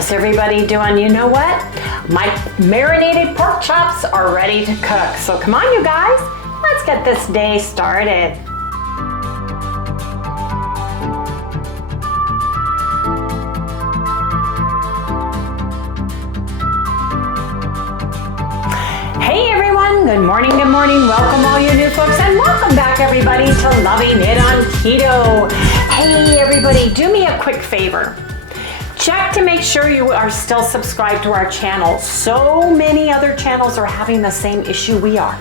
How's everybody doing? You know what? My marinated pork chops are ready to cook. So come on, you guys, let's get this day started. Hey everyone, good morning, welcome all you new folks, and welcome back everybody to Loving It on Keto. Hey everybody, do me a quick favor. Check to make sure you are still subscribed to our channel. So many other channels are having the same issue we are.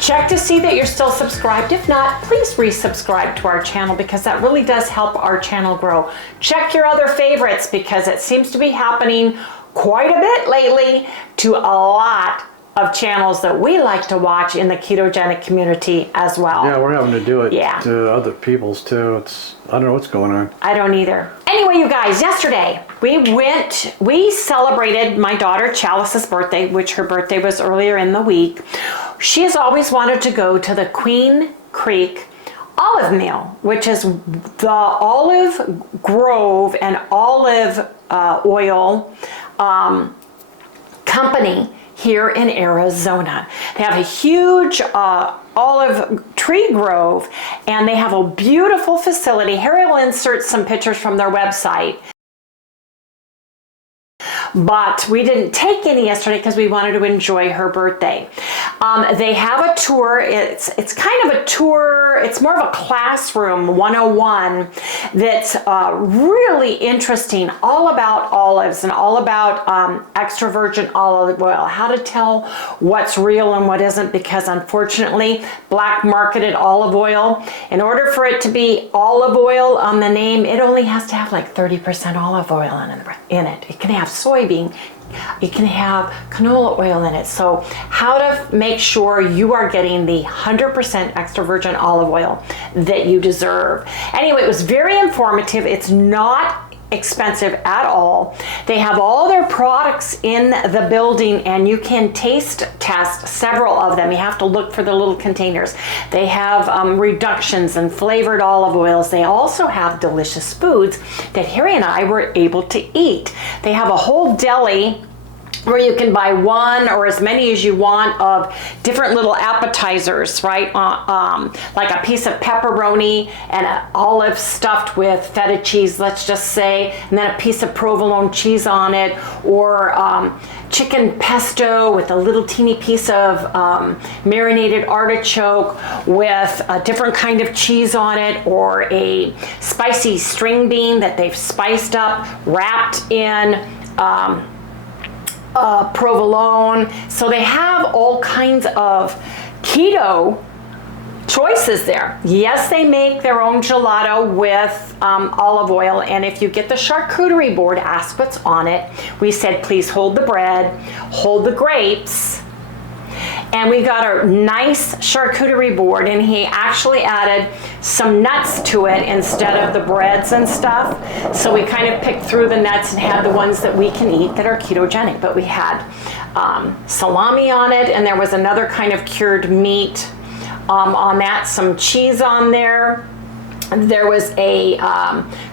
Check to see that you're still subscribed. If not, please resubscribe to our channel because that really does help our channel grow. Check your other favorites because it seems to be happening quite a bit lately to a lot of channels that we like to watch in the ketogenic community as well. Yeah, we're having to do it to other people's too. I don't know what's going on. I don't either. Anyway, you guys, yesterday we celebrated my daughter Chalice's birthday, which her birthday was earlier in the week. She has always wanted to go to the Queen Creek olive meal, which is the olive grove and olive oil company here in Arizona. They have a huge olive tree grove and they have a beautiful facility. Harry will insert some pictures from their website. But we didn't take any yesterday because we wanted to enjoy her birthday. They have a tour. It's kind of a tour. It's more of a classroom 101 that's really interesting, all about olives and all about extra virgin olive oil, how to tell what's real and what isn't, because unfortunately black marketed olive oil, in order for it to be olive oil on the name, it only has to have like 30% olive oil in it. It can have soybean, it can have canola oil in it. So how to make sure you are getting the 100% extra virgin olive oil that you deserve. Anyway, it was very informative. It's not expensive at all. They have all their products in the building and you can taste test several of them. You have to look for the little containers. They have reductions and flavored olive oils. They also have delicious foods that Harry and I were able to eat. They have a whole deli where you can buy one or as many as you want of different little appetizers, right? Like a piece of pepperoni and an olive stuffed with feta cheese, let's just say, and then a piece of provolone cheese on it, or chicken pesto with a little teeny piece of marinated artichoke with a different kind of cheese on it, or a spicy string bean that they've spiced up, wrapped in provolone. So they have all kinds of keto choices there. Yes, they make their own gelato with olive oil, and if you get the charcuterie board, ask what's on it. We said please hold the bread, hold the grapes, and we got a nice charcuterie board, and he actually added some nuts to it instead of the breads and stuff. So we kind of picked through the nuts and had the ones that we can eat that are ketogenic. But we had salami on it, and there was another kind of cured meat on that, some cheese on there. There was a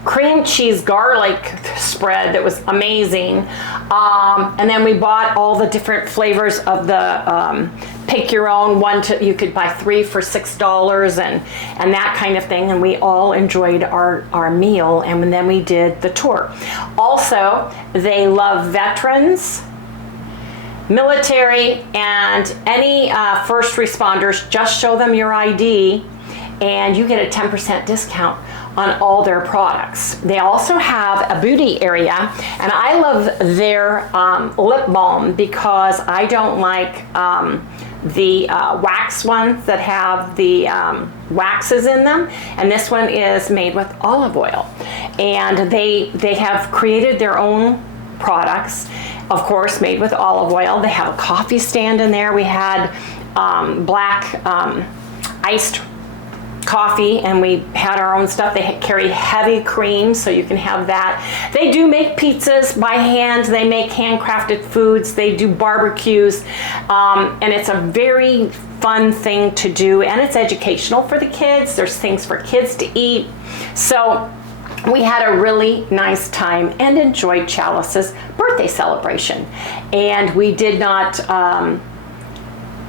cream cheese garlic spread that was amazing. And then we bought all the different flavors of the pick your own one. You could buy 3 for $6 and that kind of thing. And we all enjoyed our meal. And then we did the tour. Also, they love veterans, military, and any first responders. Just show them your ID and you get a 10% discount on all their products. They also have a beauty area, and I love their lip balm because I don't like the wax ones that have the waxes in them, and this one is made with olive oil. And they have created their own products, of course, made with olive oil. They have a coffee stand in there. We had black iced coffee, and we had our own stuff. They carry heavy cream, so you can have that. They do make pizzas by hand. They make handcrafted foods. They do barbecues, and it's a very fun thing to do, and it's educational for the kids. There's things for kids to eat. So we had a really nice time and enjoyed Chalice's birthday celebration. And we did not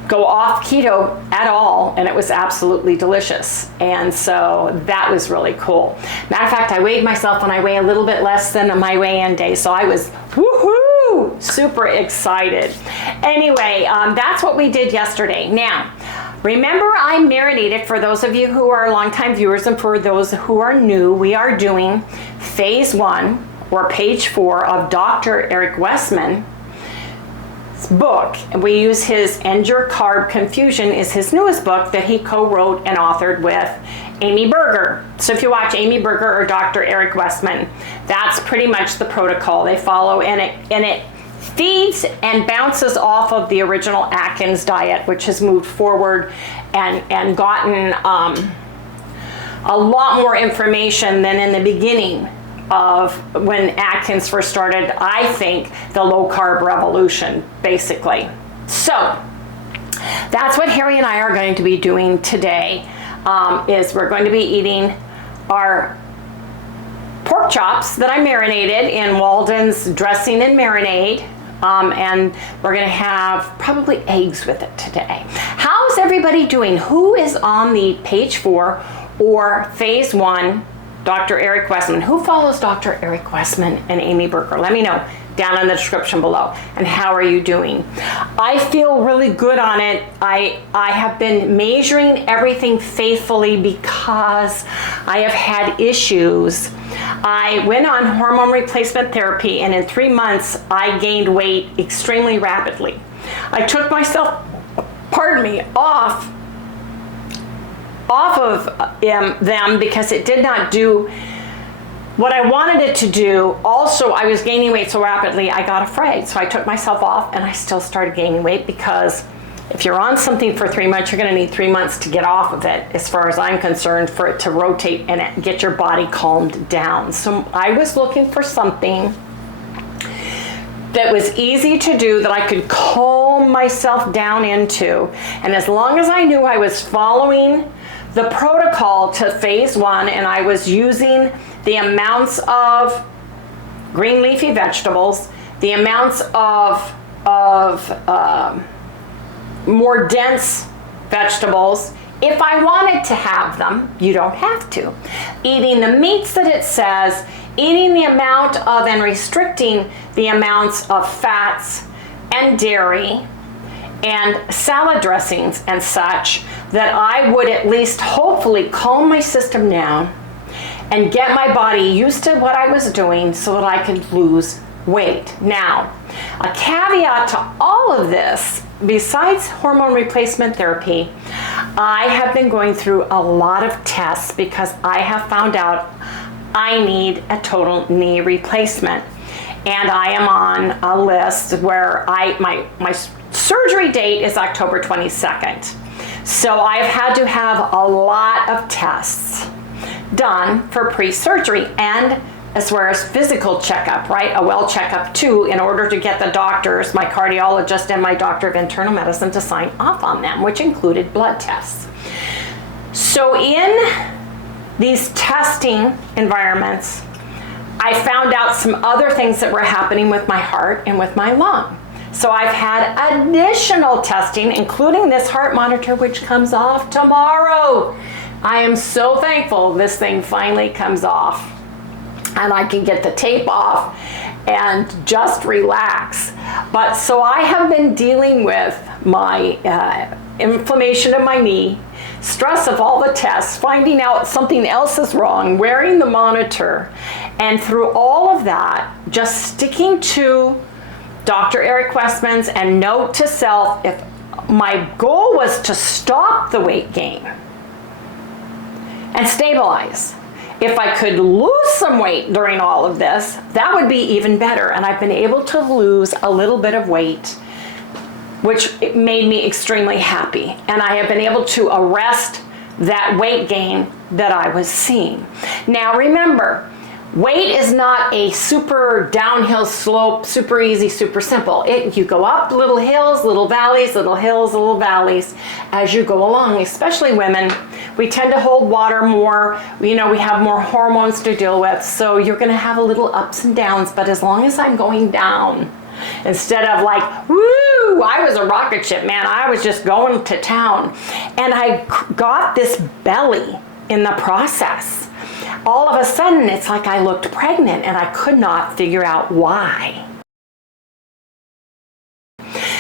go off keto at all, and it was absolutely delicious. And so that was really cool. Matter of fact, I weighed myself and I weigh a little bit less than my weigh-in day, so I was woohoo, super excited. Anyway, that's what we did yesterday. Now, remember, I marinated, for those of you who are longtime viewers and for those who are new, we are doing phase 1 or page 4 of Dr. Eric Westman's book. We use his End Your Carb Confusion is his newest book that he co-wrote and authored with Amy Berger. So if you watch Amy Berger or Dr. Eric Westman, that's pretty much the protocol they follow, and it feeds and bounces off of the original Atkins diet, which has moved forward and gotten a lot more information than in the beginning of when Atkins first started, I think, the low carb revolution, basically. So that's what Harry and I are going to be doing today, is we're going to be eating our pork chops that I marinated in Walden's dressing and marinade. And we're gonna have probably eggs with it today. How's everybody doing? Who is on the page 4 or phase 1, Dr. Eric Westman? Who follows Dr. Eric Westman and Amy Berger? Let me know down in the description below. And how are you doing? I feel really good on it. I have been measuring everything faithfully because I have had issues. I went on hormone replacement therapy, and in 3 months, I gained weight extremely rapidly. I took myself, off of them because it did not do what I wanted it to do. Also, I was gaining weight so rapidly, I got afraid. So I took myself off, and I still started gaining weight, because if you're on something for 3 months, you're going to need 3 months to get off of it, as far as I'm concerned, for it to rotate and get your body calmed down. So I was looking for something that was easy to do, that I could calm myself down into. And as long as I knew I was following the protocol to phase 1, and I was using the amounts of green leafy vegetables, the amounts of more dense vegetables, if I wanted to have them, you don't have to. Eating the meats that it says, eating the amount of and restricting the amounts of fats and dairy and salad dressings and such, that I would at least hopefully calm my system down and get my body used to what I was doing so that I could lose weight. Now, a caveat to all of this, besides hormone replacement therapy, I have been going through a lot of tests because I have found out I need a total knee replacement. And I am on a list where my surgery date is October 22nd. So I've had to have a lot of tests done for pre-surgery, and as well as physical checkup, right? A well checkup too, in order to get the doctors, my cardiologist and my doctor of internal medicine, to sign off on them, which included blood tests. So in these testing environments, I found out some other things that were happening with my heart and with my lung. So I've had additional testing, including this heart monitor, which comes off tomorrow. I am so thankful this thing finally comes off and I can get the tape off and just relax. But so I have been dealing with my inflammation of my knee, stress of all the tests, finding out something else is wrong, wearing the monitor, and through all of that, just sticking to Dr. Eric Westman's and note to self, if my goal was to stop the weight gain and stabilize. If I could lose some weight during all of this, that would be even better. And I've been able to lose a little bit of weight, which made me extremely happy. And I have been able to arrest that weight gain that I was seeing. Now remember, weight is not a super downhill slope, super easy, super simple. You go up little hills, little valleys, little hills, little valleys as you go along, especially women. We tend to hold water more, we have more hormones to deal with, so you're gonna have a little ups and downs, but as long as I'm going down, instead of like, woo, I was a rocket ship, man, I was just going to town. And I got this belly in the process. All of a sudden, it's like I looked pregnant and I could not figure out why.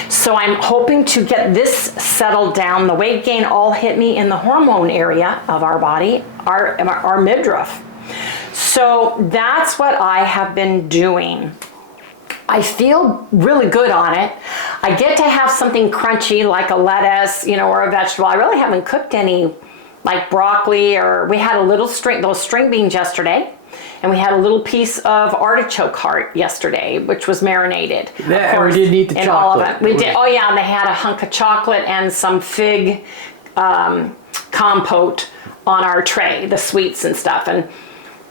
So I'm hoping to get this settled down. The weight gain all hit me in the hormone area of our body, our midriff. So that's what I have been doing. I feel really good on it. I get to have something crunchy like a lettuce, or a vegetable. I really haven't cooked any like broccoli, or we had a little those string beans yesterday. And we had a little piece of artichoke heart yesterday, which was marinated. Yeah, and we didn't eat the chocolate. All of it. We did. Oh yeah, and they had a hunk of chocolate and some fig compote on our tray, the sweets and stuff. And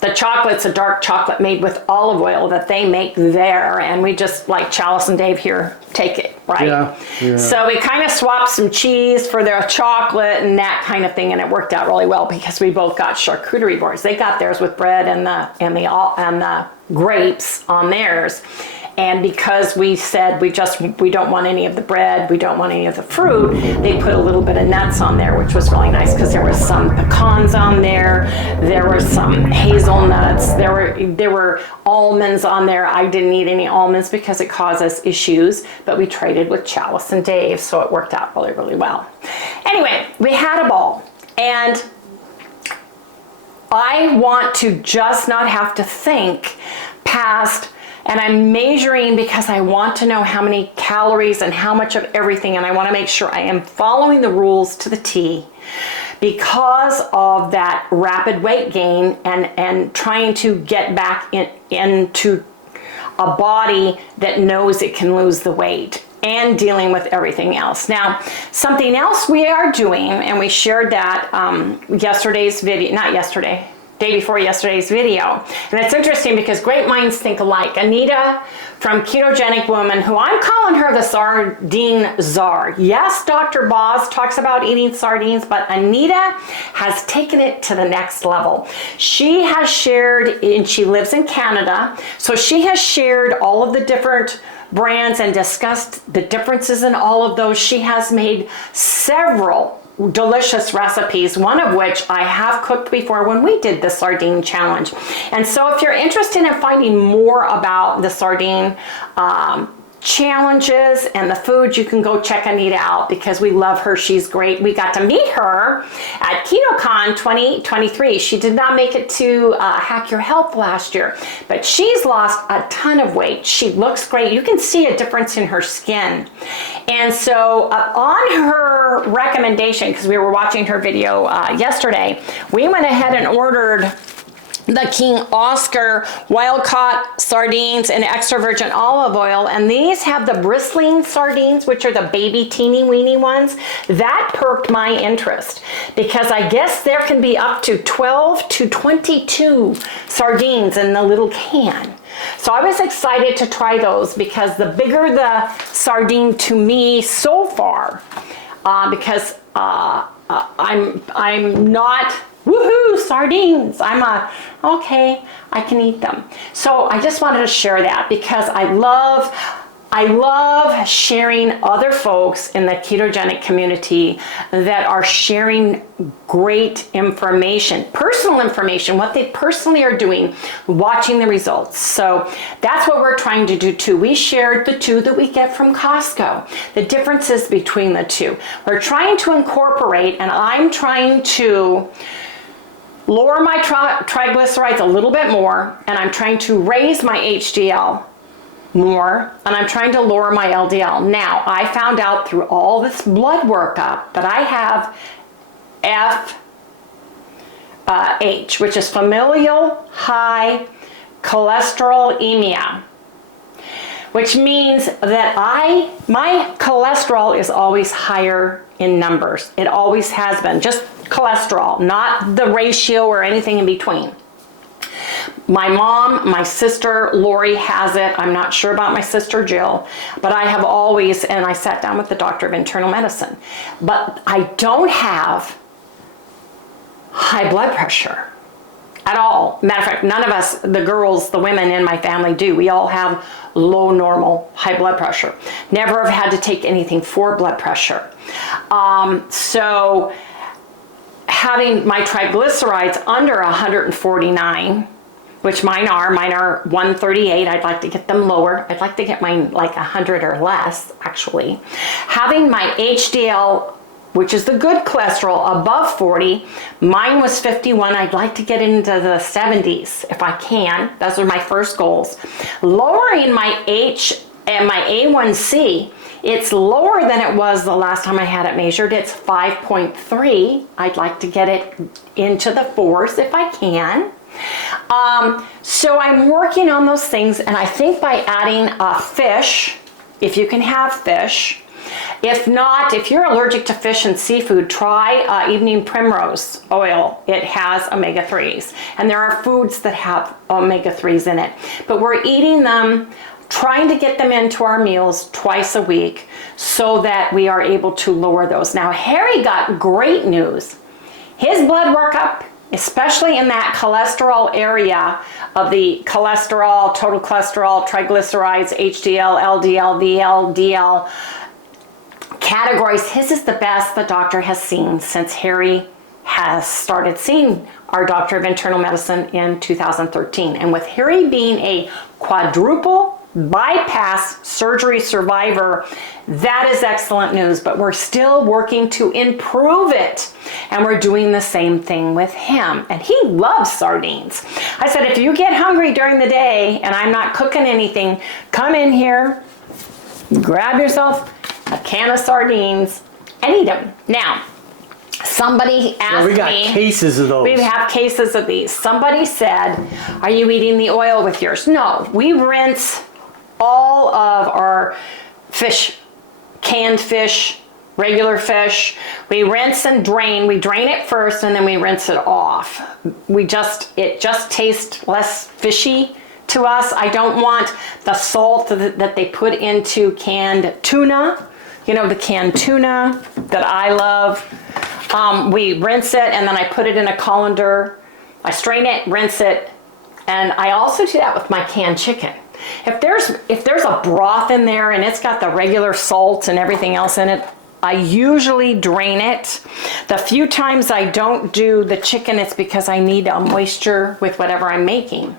the chocolate's a dark chocolate made with olive oil that they make there, and we just, like Chalice and Dave here, take it, right? Yeah. So we kind of swapped some cheese for their chocolate and that kind of thing, and it worked out really well because we both got charcuterie boards. They got theirs with bread and the grapes on theirs. And because we said we don't want any of the bread, we don't want any of the fruit, they put a little bit of nuts on there, which was really nice because there was some pecans on there, there were some hazelnuts, there were almonds on there. I didn't eat any almonds because it causes issues, but we traded with Chalice and Dave, so it worked out really, really well. Anyway, we had a ball, and I want to just not have to think past. And I'm measuring because I want to know how many calories and how much of everything, and I want to make sure I am following the rules to the T because of that rapid weight gain and trying to get back into a body that knows it can lose the weight and dealing with everything else. Now, something else we are doing, and we shared that yesterday's video, not yesterday, day before yesterday's video. And it's interesting because great minds think alike. Anita from Ketogenic Woman, who I'm calling her the sardine czar. Yes, Dr. Boz talks about eating sardines, but Anita has taken it to the next level. She has shared, and she lives in Canada, so she has shared all of the different brands and discussed the differences in all of those. She has made several delicious recipes, one of which I have cooked before when we did the sardine challenge. And so if you're interested in finding more about the sardine challenges and the food, you can go check Anita out because we love her. She's great. We got to meet her at KetoCon 2023. She did not make it to Hack Your Health last year, but she's lost a ton of weight. She looks great. You can see a difference in her skin. And so on her recommendation, because we were watching her video yesterday, we went ahead and ordered the King Oscar wild-caught sardines and extra virgin olive oil, and these have the bristling sardines, which are the baby teeny weeny ones. That perked my interest because I guess there can be up to 12 to 22 sardines in the little can. So I was excited to try those because the bigger the sardine to me so far, because I'm not woohoo sardines. Okay, I can eat them. So I just wanted to share that because I love sharing other folks in the ketogenic community that are sharing great information, personal information, what they personally are doing, watching the results. So that's what we're trying to do too. We shared the two that we get from Costco, the differences between the two. We're trying to incorporate, and I'm trying to lower my triglycerides a little bit more, and I'm trying to raise my HDL more, and I'm trying to lower my LDL. Now, I found out through all this blood workup that I have FH, which is familial high cholesterolemia, which means that my cholesterol is always higher in numbers. It always has been, just cholesterol, not the ratio or anything in between. My mom, my sister Lori has it. I'm not sure about my sister Jill, but I have always, and I sat down with the doctor of internal medicine, but I don't have high blood pressure at all. Matter of fact, none of us, the girls, the women in my family do. We all have low normal high blood pressure. Never have had to take anything for blood pressure. So having my triglycerides under 149, which mine are 138. I'd like to get them lower. I'd like to get mine like 100 or less, actually. Having my HDL, which is the good cholesterol, above 40. Mine was 51. I'd like to get into the 70s if I can. Those are my first goals. Lowering my A1C, it's lower than it was the last time I had it measured. It's 5.3. I'd like to get it into the 4s if I can. So I'm working on those things, and I think by adding fish, if you can have fish. If not, if you're allergic to fish and seafood, try evening primrose oil. It has omega-3s, and there are foods that have omega-3s in it. But we're eating them, trying to get them into our meals twice a week so that we are able to lower those. Now, Harry got great news. His blood workup, especially in that cholesterol area of the cholesterol, total cholesterol, triglycerides, HDL, LDL, VL, DL categories, his is the best the doctor has seen since Harry has started seeing our doctor of internal medicine in 2013. And with Harry being a quadruple bypass surgery survivor, that is excellent news, but we're still working to improve it. And we're doing the same thing with him. And he loves sardines. I said, if you get hungry during the day and I'm not cooking anything, come in here, grab yourself a can of sardines and eat them. Now, somebody asked me. We got cases of those. We have cases of these. Somebody said, are you eating the oil with yours? No, we rinse all of our fish, canned fish, regular fish. We rinse and drain. We drain it first and then we rinse it off. It just tastes less fishy to us. I don't want the salt that they put into canned tuna. You know, the canned tuna that I love. We rinse it and then I put it in a colander. I strain it, rinse it, and I also do that with my canned chicken. If there's a broth in there and it's got the regular salt and everything else in it, I usually drain it. The few times I don't do the chicken, it's because I need a moisture with whatever I'm making.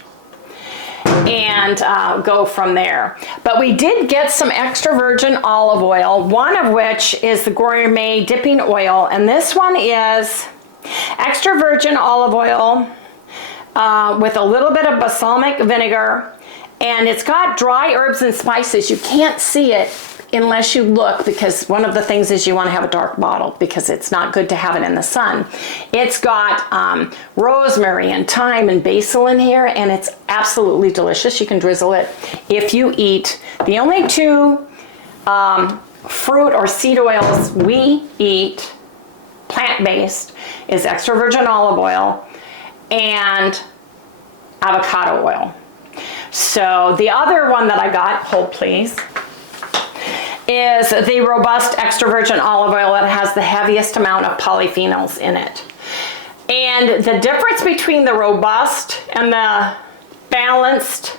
And go from there. But we did get some extra virgin olive oil, one of which is the gourmet dipping oil, and this one is extra virgin olive oil with a little bit of balsamic vinegar, and it's got dry herbs and spices. You can't see it unless you look, because one of the things is you want to have a dark bottle because it's not good to have it in the sun. It's got rosemary and thyme and basil in here, and it's absolutely delicious. You can drizzle it if you eat. The only two fruit or seed oils we eat plant-based is extra virgin olive oil and avocado oil. So the other one that I got, hold please, is the robust extra virgin olive oil that has the heaviest amount of polyphenols in it. And the difference between the robust and the balanced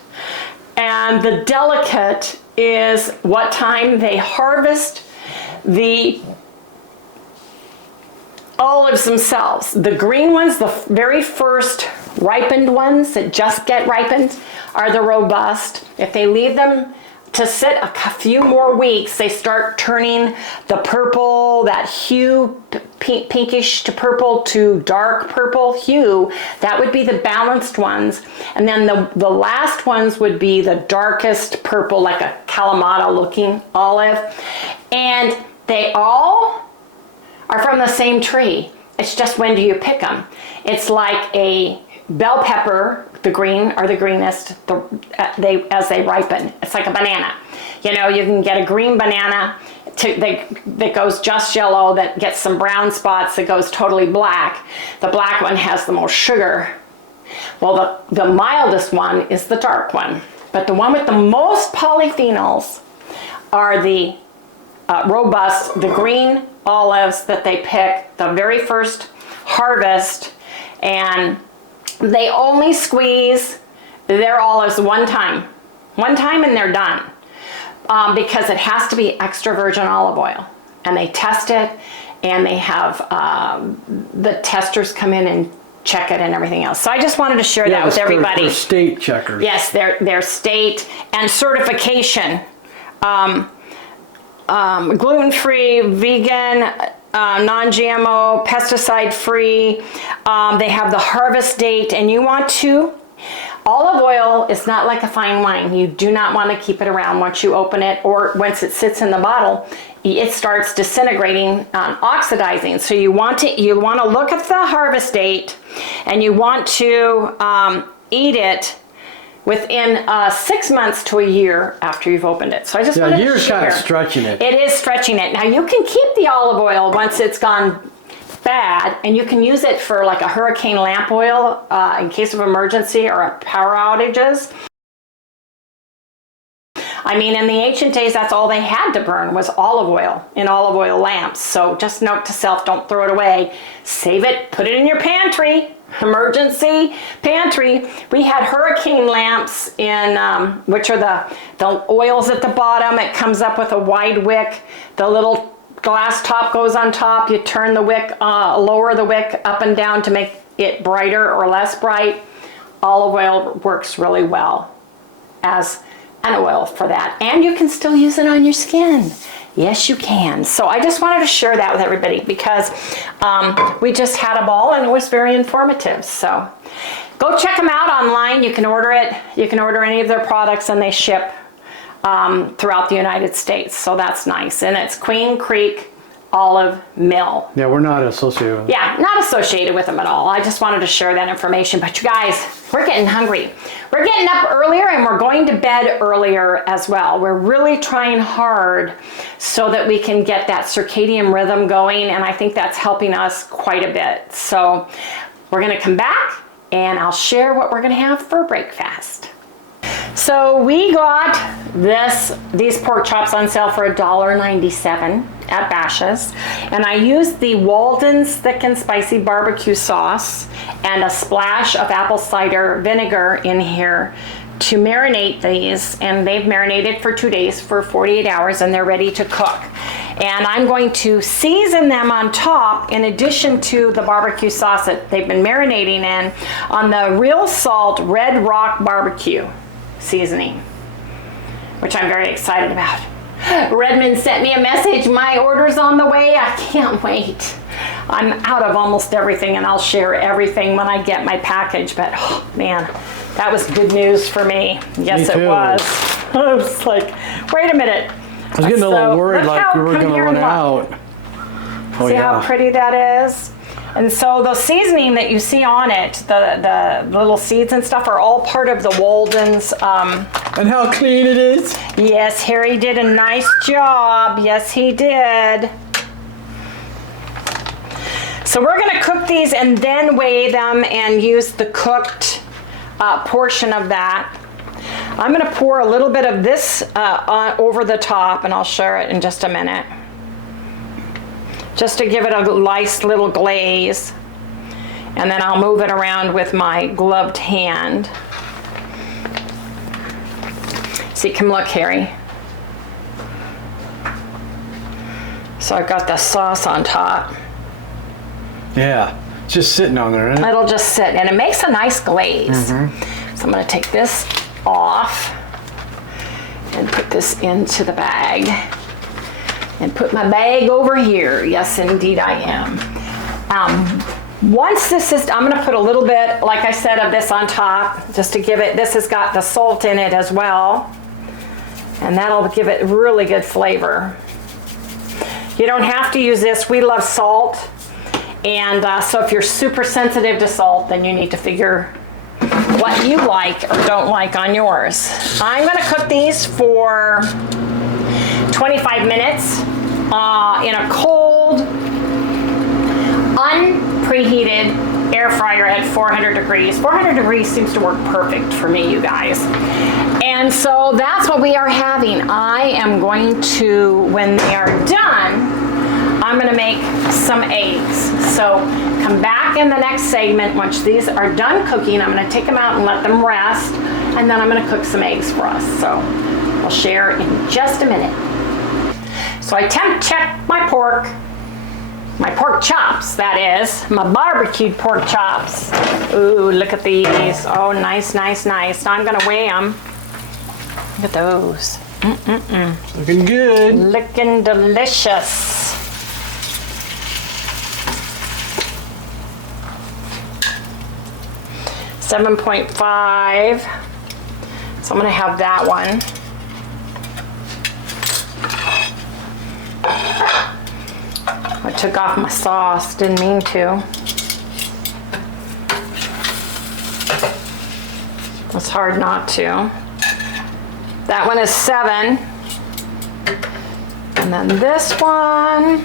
and the delicate is what time they harvest the olives themselves. The green ones, the very first ripened ones that just get ripened, are the robust. If they leave them to sit a few more weeks, they start turning the purple, that hue, pinkish to purple to dark purple hue. That would be the balanced ones. And then the last ones would be the darkest purple, like a Kalamata looking olive. And they all are from the same tree. It's just when do you pick them? It's like a bell pepper, the green are the greenest as they ripen. It's like a banana. You know, you can get a green banana that goes just yellow, that gets some brown spots, that goes totally black. The black one has the most sugar. Well, the mildest one is the dark one, but the one with the most polyphenols are the robust, the green olives that they pick the very first harvest, and they only squeeze their olives one time and they're done, because it has to be extra virgin olive oil, and they test it, and they have the testers come in and check it and everything else. So I just wanted to share that with everybody. For state checkers. Yes, their state and certification. Gluten-free, vegan, non-GMO, pesticide-free. They have the harvest date, and you want to. Olive oil is not like a fine wine. You do not want to keep it around. Once you open it, or once it sits in the bottle, it starts disintegrating, oxidizing. So you want to look at the harvest date, and you want to eat it within 6 months to a year after you've opened it. So I just wanted to share. Year's kind of stretching it. It is stretching it. Now you can keep the olive oil once it's gone bad, and you can use it for like a hurricane lamp oil in case of emergency or power outages. I mean, in the ancient days, that's all they had to burn was olive oil in olive oil lamps. So just note to self, don't throw it away. Save it, put it in your pantry, emergency pantry. We had hurricane lamps in, which are the oils at the bottom. It comes up with a wide wick. The little glass top goes on top. You turn the wick, lower the wick up and down to make it brighter or less bright. Olive oil works really well as an oil for that, and you can still use it on your skin. Yes, you can. So I just wanted to share that with everybody because we just had a ball and it was very informative. So go check them out online. You can order it. You can order any of their products, and they ship throughout the United States. So that's nice. And it's Queen Creek Olive Mill. Yeah, we're not associated with it. Yeah, not associated with them at all. I just wanted to share that information. But you guys, we're getting hungry. We're getting up earlier, and we're going to bed earlier as well. We're really trying hard so that we can get that circadian rhythm going, and I think that's helping us quite a bit. So we're going to come back, and I'll share what we're going to have for breakfast. So we got these pork chops on sale for $1.97 at Bash's', and I used the Walden's Thick and Spicy Barbecue Sauce and a splash of apple cider vinegar in here to marinate these, and they've marinated for 2 days for 48 hours, and they're ready to cook. And I'm going to season them on top, in addition to the barbecue sauce that they've been marinating in, on the Real Salt Red Rock Barbecue seasoning, which I'm very excited about. Redmond sent me a message. My order's on the way. I can't wait. I'm out of almost everything, and I'll share everything when I get my package. But oh, man, that was good news for me. Yes, it was. I was like, wait a minute. I was getting a little worried, like we were going to run out. See how pretty that is? And so the seasoning that you see on it, the little seeds and stuff, are all part of the Walden's. And how clean it is. Yes, Harry did a nice job. Yes, he did. So we're going to cook these and then weigh them and use the cooked portion of that. I'm going to pour a little bit of this over the top, and I'll share it in just a minute, just to give it a nice little glaze. And then I'll move it around with my gloved hand. So you can look, Harry. So I've got the sauce on top. Yeah, just sitting on there, isn't it? It'll just sit, and it makes a nice glaze. So I'm going to take this off and put this into the bag. And put my bag over here. Yes, indeed I am. Once this is, I'm going to put a little bit, like I said, of this on top, just to give it, this has got the salt in it as well. And that'll give it really good flavor. You don't have to use this. We love salt. And so if you're super sensitive to salt, then you need to figure what you like or don't like on yours. I'm going to cook these for 25 minutes in a cold, unpreheated air fryer at 400 degrees. 400 degrees seems to work perfect for me, you guys. And so that's what we are having. I am going to, when they are done, I'm gonna make some eggs. So come back in the next segment. Once these are done cooking, I'm gonna take them out and let them rest, and then I'm gonna cook some eggs for us. So I'll share in just a minute. So I temp checked my pork chops, that is, my barbecued pork chops. Ooh, look at these. Oh, nice, nice, nice. Now I'm gonna weigh them. Look at those. Looking good. Looking delicious. $7.5. So I'm gonna have that one. I took off my sauce, didn't mean to. It's hard not to. That one is 7. And then this one.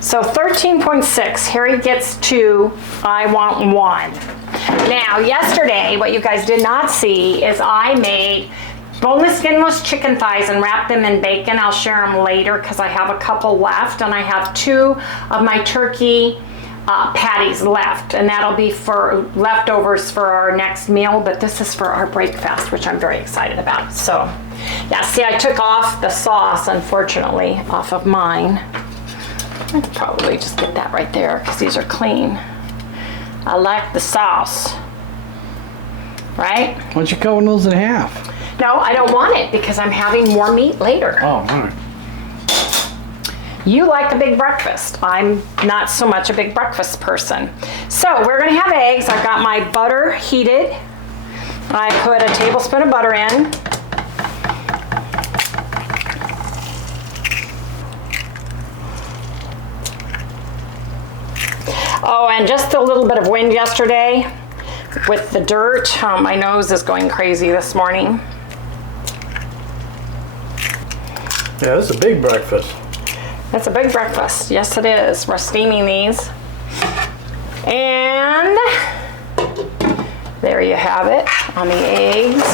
So 13.6, Harry gets 2, I want 1. Now, yesterday, what you guys did not see is I made boneless, skinless chicken thighs and wrapped them in bacon. I'll share them later because I have a couple left, and I have 2 of my turkey patties left, and that'll be for leftovers for our next meal, but this is for our breakfast, which I'm very excited about. So, yeah, see, I took off the sauce, unfortunately, off of mine. I could probably just get that right there because these are clean. I like the sauce, right? Why don't you cut those in half? No, I don't want it because I'm having more meat later. Oh, all right. You like a big breakfast. I'm not so much a big breakfast person. So we're gonna have eggs. I've got my butter heated. I put a tablespoon of butter in. Oh, and just a little bit of wind yesterday with the dirt. My nose is going crazy this morning. Yeah, this is a big breakfast. It's a big breakfast. Yes, it is. We're steaming these. And there you have it on the eggs.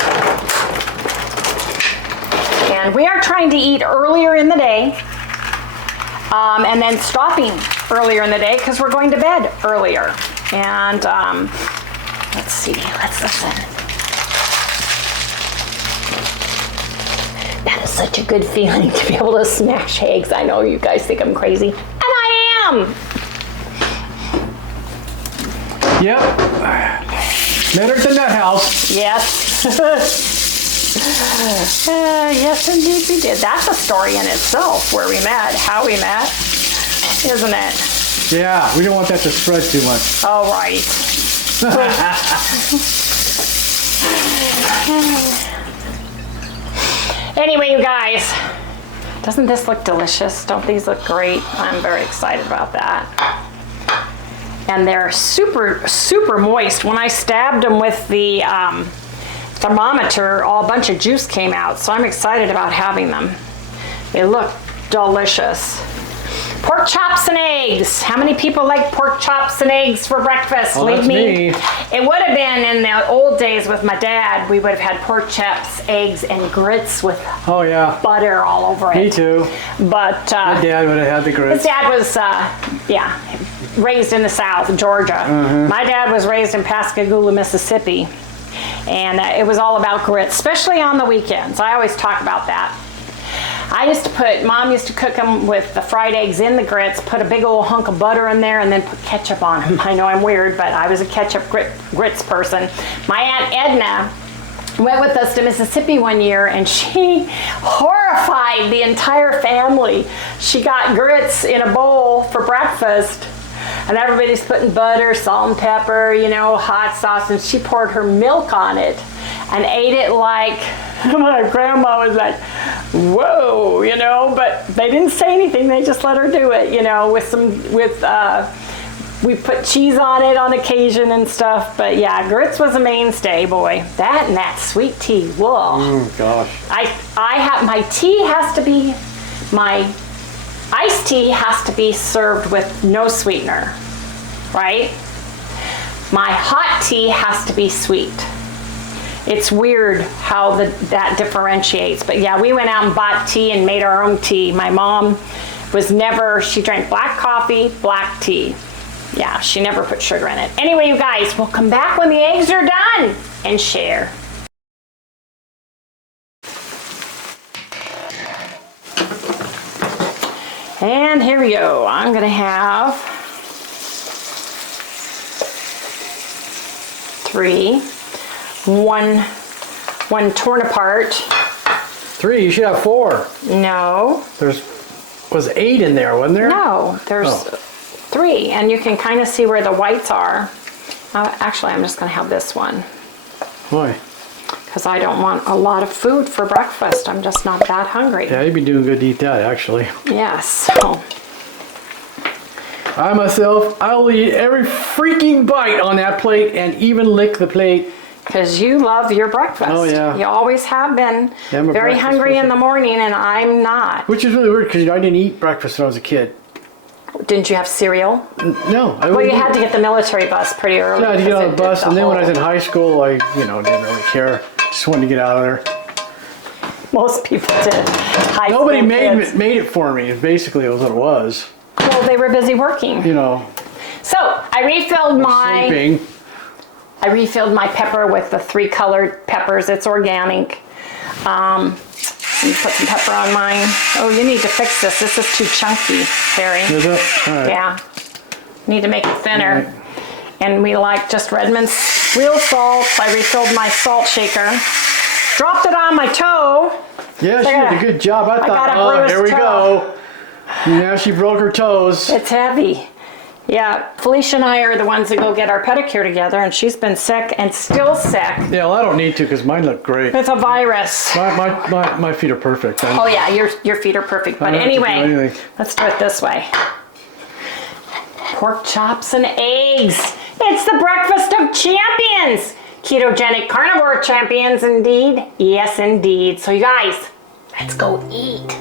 And we are trying to eat earlier in the day and then stopping earlier in the day because we're going to bed earlier. And let's see, let's listen. That is such a good feeling to be able to smash eggs. I know you guys think I'm crazy, and I am. Yep. Better than that house. Yes. Yes, indeed we did. That's a story in itself where we met, how we met, isn't it? Yeah, we don't want that to spread too much. Oh, right. Anyway, you guys, doesn't this look delicious? Don't these look great? I'm very excited about that. And they're super, super moist. When I stabbed them with the thermometer, a bunch of juice came out, so I'm excited about having them. They look delicious. Pork chops and eggs. How many people like pork chops and eggs for breakfast? Oh, Leave me. me. It would have been in the old days with my dad. We would have had pork chops, eggs, and grits with Oh, yeah. butter all over it. Me too. But My dad would have had the his grits. dad was, raised in the South, Georgia. My dad was raised in Pascagoula, Mississippi. And it was all about grits, especially on the weekends. I always talk about that. Mom used to cook them with the fried eggs in the grits, put a big old hunk of butter in there, and then put ketchup on them. I know I'm weird, but I was a ketchup grits person. My Aunt Edna went with us to Mississippi one year, and she horrified the entire family. She got grits in a bowl for breakfast, and everybody's putting butter, salt and pepper, hot sauce, and she poured her milk on it and ate it like my grandma was like, whoa, but they didn't say anything. They just let her do it, we put cheese on it on occasion and stuff. But yeah, grits was a mainstay, boy. That and that sweet tea, whoa. Oh, gosh. I have, my tea has to be my iced tea has to be served with no sweetener, right? My hot tea has to be sweet. It's weird how that differentiates. But yeah, we went out and bought tea and made our own tea. My mom she drank black coffee, black tea. Yeah, she never put sugar in it. Anyway, you guys, we'll come back when the eggs are done and share. And here we go. I'm gonna have 3. One torn apart. 3, you should have 4. No. Was 8 in there, wasn't there? No, there's 3, and you can kind of see where the whites are. Actually, I'm just gonna have this one. Why? Because I don't want a lot of food for breakfast. I'm just not that hungry. Yeah, you'd be doing good to eat that, actually. Yes. So. I'll eat every freaking bite on that plate and even lick the plate. Because you love your breakfast. Oh, yeah. You always have been very hungry in the morning, and I'm not. Which is really weird because I didn't eat breakfast when I was a kid. Didn't you have cereal? No. Well, you had to get the military bus pretty early. Yeah, I had to get on the bus, and then when I was in high school, I didn't really care. Just wanted to get out of there. Most people did. Nobody made it for me. Basically, it was what it was. Well, they were busy working. So I refilled my pepper with the 3 colored peppers. It's organic. Let me put some pepper on mine. Oh, you need to fix this. This is too chunky, Terry. Is it? All right. Yeah. Need to make it thinner. Right. And we like just Redmond's real salt. I refilled my salt shaker. Dropped it on my toe. Yeah, she did a good job. I thought, oh, here we go. Now she broke her toes. It's heavy. Yeah, Felicia and I are the ones that go get our pedicure together, and she's been sick and still sick. Yeah, well, I don't need to because mine look great. It's a virus. My feet are perfect. Oh yeah, your feet are perfect. But anyway, let's do it this way. Pork chops and eggs. It's the breakfast of champions. Ketogenic carnivore champions, indeed. Yes, indeed. So you guys, let's go eat.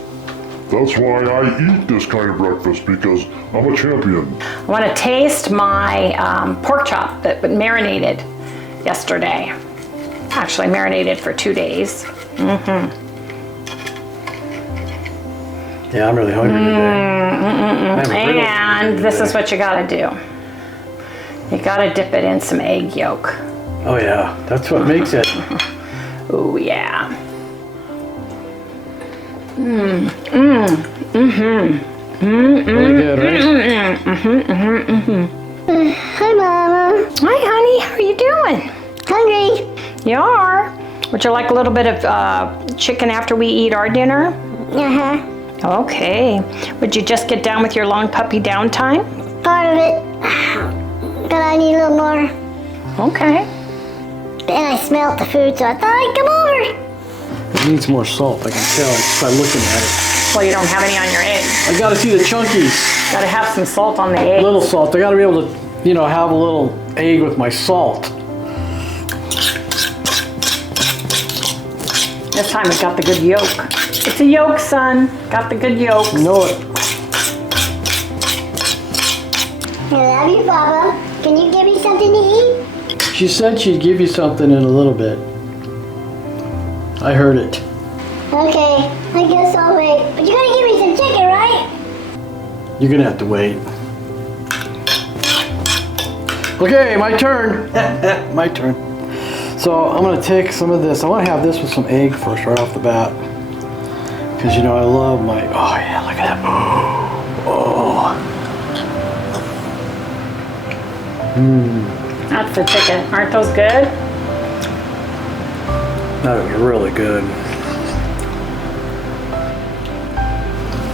That's why I eat this kind of breakfast, because I'm a champion. I want to taste my pork chop that was marinated yesterday. Actually marinated for 2 days. Yeah, I'm really hungry today. And this is what you gotta do. You gotta dip it in some egg yolk. Oh yeah, that's what makes it. Oh yeah. Really good, right? Hi, Mama. Hi, honey. How are you doing? Hungry. You are. Would you like a little bit of chicken after we eat our dinner? Uh-huh. Okay. Would you just get down with your long puppy downtime? Part of it. But I need a little more. Okay. And I smelled the food, so I thought I'd come over. It needs more salt, I can tell just by looking at it. Well, you don't have any on your eggs. I gotta see the chunkies. Gotta have some salt on the egg. A little salt. I gotta be able to, have a little egg with my salt. This time it got the good yolk. It's a yolk, son. Got the good yolk. You know it. I love you, Papa. Can you give me something to eat? She said she'd give you something in a little bit. I heard it. Okay, I guess I'll wait. But you're gonna give me some chicken, right? You're gonna have to wait. Okay, my turn. My turn. So I'm gonna take some of this. I wanna have this with some egg first, right off the bat. Because I love my, oh yeah, look at that. Oh. That's the chicken. Aren't those good? That was really good.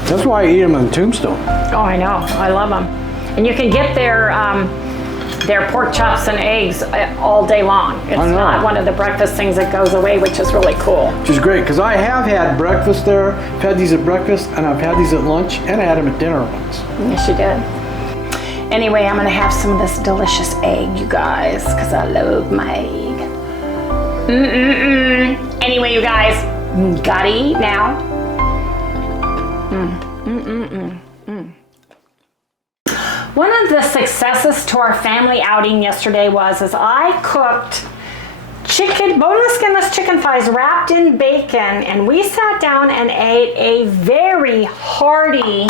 That's why I eat them on Tombstone. Oh, I know. I love them. And you can get their pork chops and eggs all day long. It's not one of the breakfast things that goes away, which is really cool. Which is great, because I have had breakfast there. I've had these at breakfast, and I've had these at lunch, and I had them at dinner once. Yes, you did. Anyway, I'm gonna have some of this delicious egg, you guys, because I love my egg. Anyway, you guys, gotta eat now. One of the successes to our family outing yesterday was I cooked boneless skinless chicken thighs wrapped in bacon, and we sat down and ate a very hearty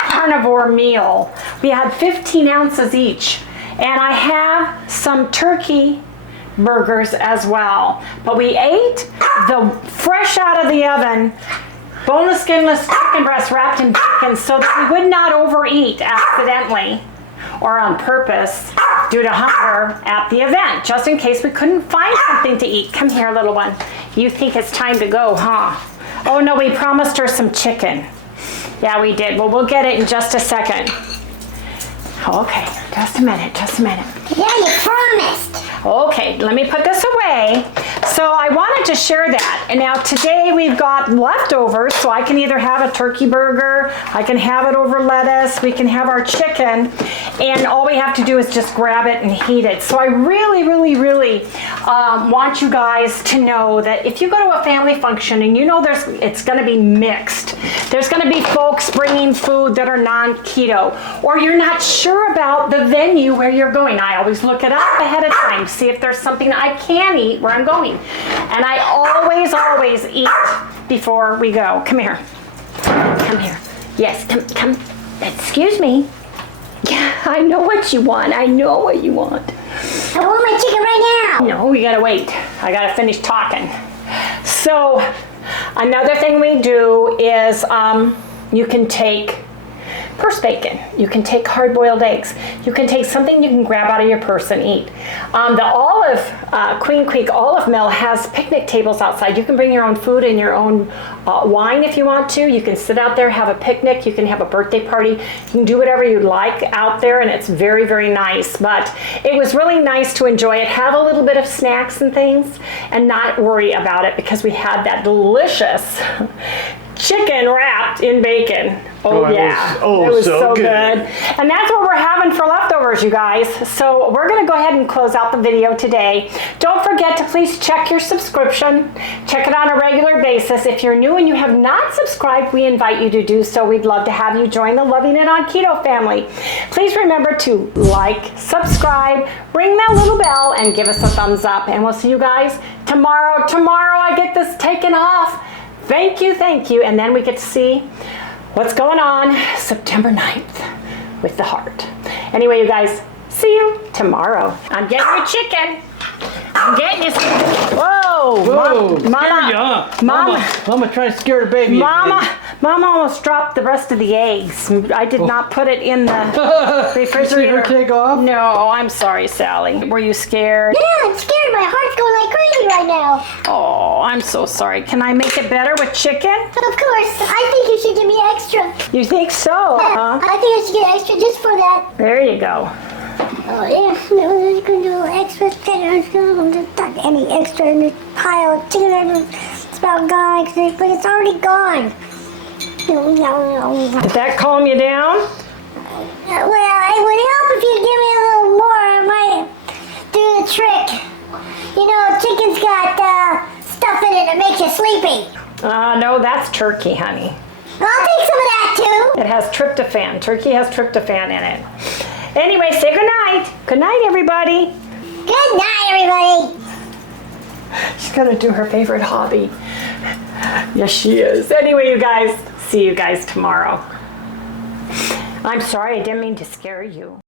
carnivore meal. We had 15 ounces each, and I have some turkey burgers as well. But we ate the fresh out of the oven boneless skinless chicken breast wrapped in bacon so that we would not overeat accidentally or on purpose due to hunger at the event, just in case we couldn't find something to eat. Come here, little one. You think it's time to go, huh? Oh no, we promised her some chicken. Yeah, we did. Well, we'll get it in just a second. Okay, just a minute. Yeah, you promised. Okay, let me put this away. So I wanted to share that. And now today we've got leftovers, so I can either have a turkey burger, I can have it over lettuce, we can have our chicken, and all we have to do is just grab it and heat it. So I really want you guys to know that if you go to a family function and you know it's gonna be mixed, there's gonna be folks bringing food that are non-keto, or you're not sure about the venue where you're going. I always look it up ahead of time, see if there's something I can eat where I'm going. And I always eat before we go. Come here. Come here. Yes, come. Excuse me. Yeah, I know what you want. I want my chicken right now. No, we gotta wait. I gotta finish talking. So, another thing we do is you can take purse bacon. You can take hard-boiled eggs. You can take something you can grab out of your purse and eat. The Queen Creek Olive Mill has picnic tables outside. You can bring your own food and your own wine if you want to. You can sit out there, have a picnic. You can have a birthday party. You can do whatever you like out there, and it's very, very nice. But it was really nice to enjoy it, have a little bit of snacks and things, and not worry about it because we had that delicious chicken wrapped in bacon. Oh yeah, it was so good. And that's what we're having for leftovers, you guys. So we're gonna go ahead and close out the video today. Don't forget to please check your subscription. Check it on a regular basis. If you're new and you have not subscribed, we invite you to do so. We'd love to have you join the Loving It on Keto family. Please remember to like, subscribe, ring that little bell, and give us a thumbs up. And we'll see you guys tomorrow. Tomorrow I get this taken off. Thank you. And then we get to see what's going on September 9th with the heart. Anyway, you guys, see you tomorrow. I'm getting your chicken. I'm getting you some. Whoa. Mama trying to scare the baby. Mama almost dropped the rest of the eggs. I did not put it in the refrigerator. Did you take off? No, I'm sorry, Sally. Were you scared? Yeah, I'm scared. My heart's going like crazy right now. Oh, I'm so sorry. Can I make it better with chicken? Of course. I think you should give me extra. You think so? Yeah, I think I should get extra just for that. There you go. Oh yeah, no, you can do extra chicken. Not any extra in this pile of chicken. It's about gone, but it's already gone. Did that calm you down? Well, it would help if you give me a little more. I might do the trick. You know, chicken's got stuff in it that makes you sleepy. No, that's turkey, honey. I'll take some of that too. It has tryptophan. Turkey has tryptophan in it. Anyway, say goodnight. Good night, everybody. Good night, everybody. She's gonna do her favorite hobby. Yes, she is. Anyway, you guys, see you guys tomorrow. I'm sorry, I didn't mean to scare you.